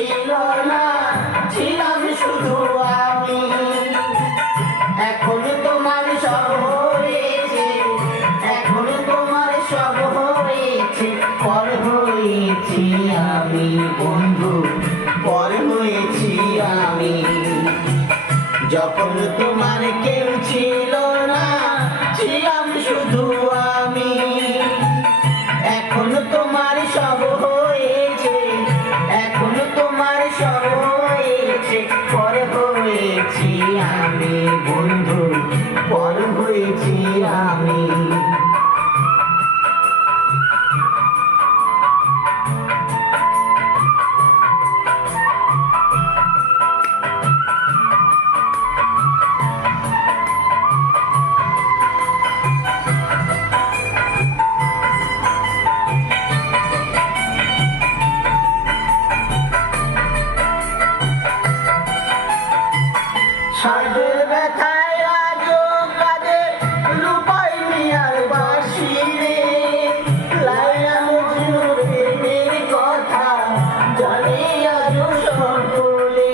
ছিল না, ছিলাম শুধু আমি। এখন তোমার সব হয়েছে, এখন তোমার সব হয়েছে, পর হয়েছি আমি বন্ধু, পর হয়েছি আমি। যখন তোমার কেউ ছিল না, ছিলাম শুধু আমি। এখন তোমার সব হয়েছে, এখন তোমার সব হয়েছে, পর হয়েছি আমি বন্ধু, পর হয়েছি আমি। সাজের ব্যথায় আজও কাঁদে রূপাই মিয়ার বাঁশি রে। লায়লা মজনুর প্রেমের কথা জানে আজও সকলে।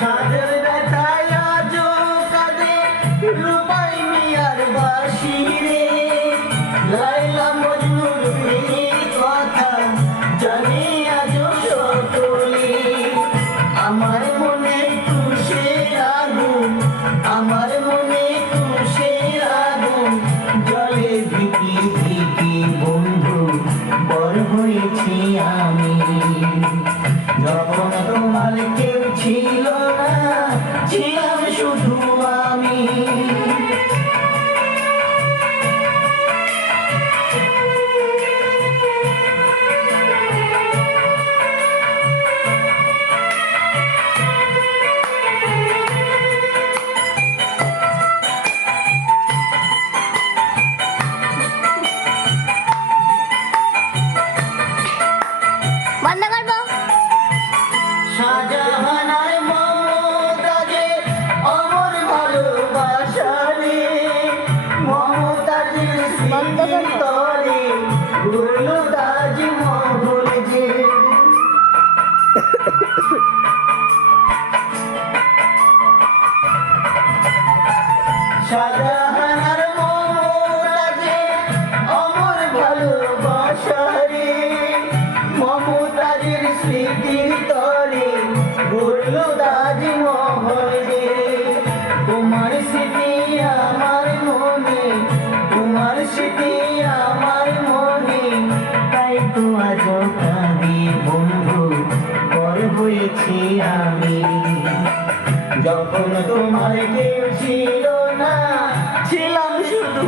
সাজের ব্যথায় আজও কাঁদে রূপাই মিয়ার বাঁশি রে। লায়লা মজনুর প্রেমের কথা জানে আজও সকলে। আমার মনে তুষের আগুন, আমার মনে তুষের আগুন জলে ভিকি ভিকি বন্ধু, পর হয়েছি আমি। যখন তোমার কেউ ছিল না, ছিলাম শুধু আমি। বন্ধ করবো। শাহজাহান আর মমতাজের অমর ভালোবাসা রে। মমতাজের স্মৃতির তরে ঘুরলো তাজমহল যে। শাহজাহান আর মমতাজের অমর ভালোবাসা রে। মমতাজের স্মৃতির তরে ঘুরলো তাজমহল রে। তোমার স্মৃতি আমার মনে, তোমার স্মৃতি আমার মনে, তাই তো আজ কাঁদি বন্ধু, পর হয়েছি আমি। যখন তোমার কেউ ছিল না, ছিলাম শুধু